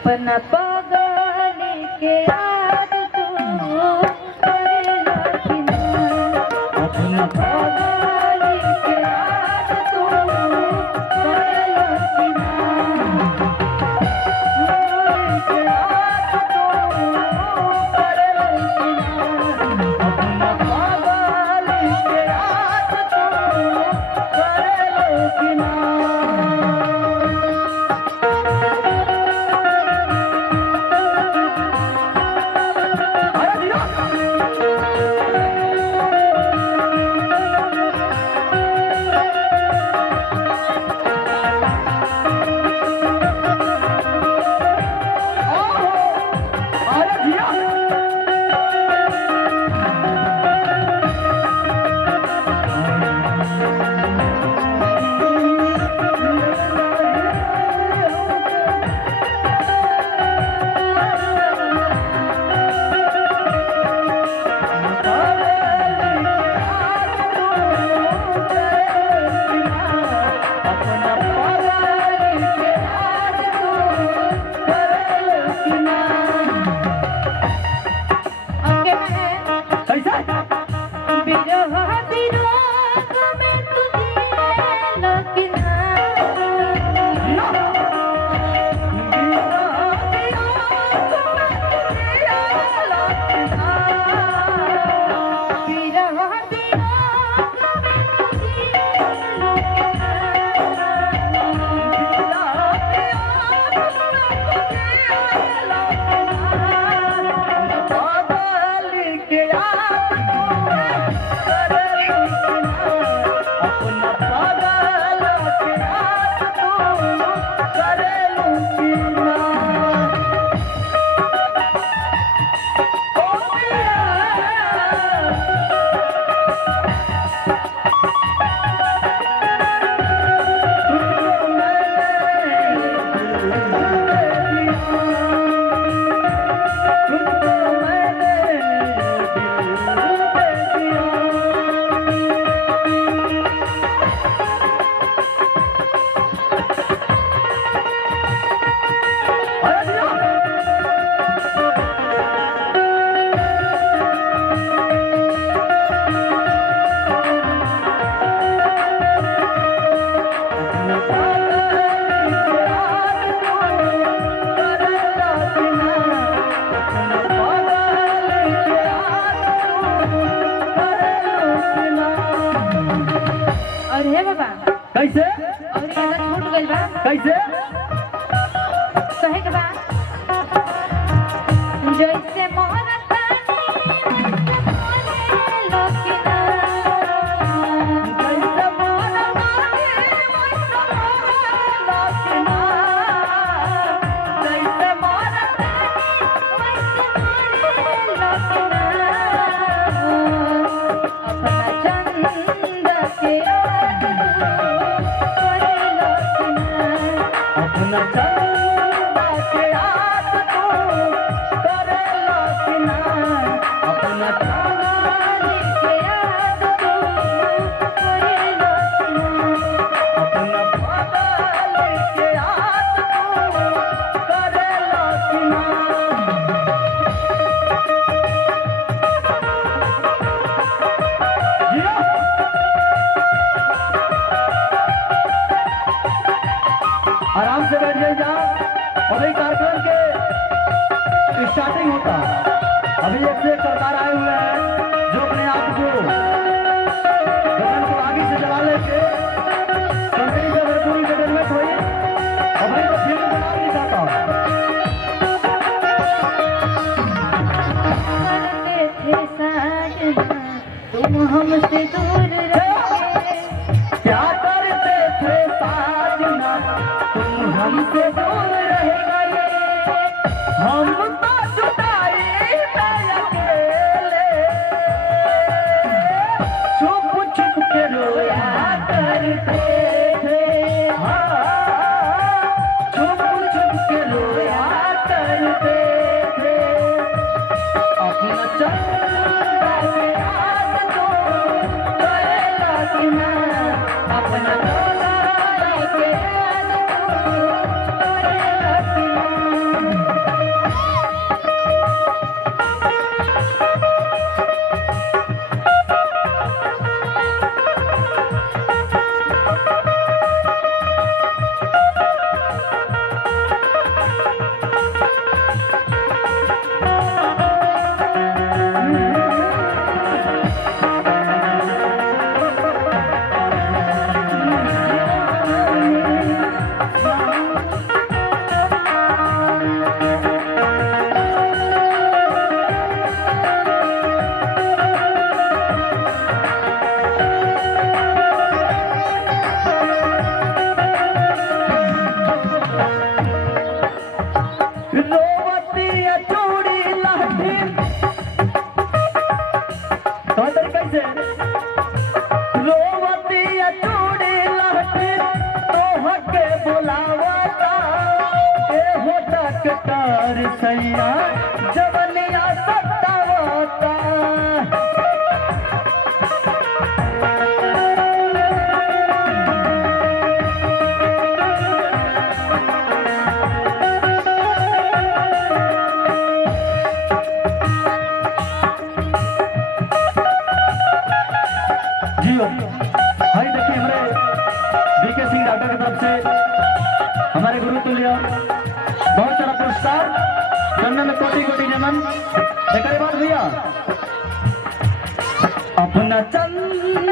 अपना पागल के याद तू करेला कि ना अपना पागल के याद तू करेला कि ना के याद तू करेला कि ना अपना पागल के याद तू करेला कि ना कैसे और ये छूट गइल बा कैसे कहे के बा जैसे मोहरत आराम से बैठ जाइए। अभी कार्यक्रम के स्टार्टिंग होता अभी एक से एक सरकार आए हुए हैं जो अपने आप को गगन को आगे से चला लेके कंपनी से अगर पूरी डेवलपमेंट हुई अभी तो फिल्म बना नहीं चाहता। तुम हमसे दूर रहे क्या करते थे साजना तुम हमसे दूर रह गए हम तो जुदाई में अकेले छुप छुप के रोया करते थे। हाँ छुप छुप के रोया करते थे अपना चंदा के याद तो करेला कि ना अपना चंदा के याद तो करेला कि ना। सैया जवनिया सतावता जी हाय देखिए हमारे बीके सिंह डॉक्टर की तरफ से हमारे गुरु तुल्य बहुत सारा पुरस्कार करने में कोटि कोटि नमन। एक बात भैया अपना चंद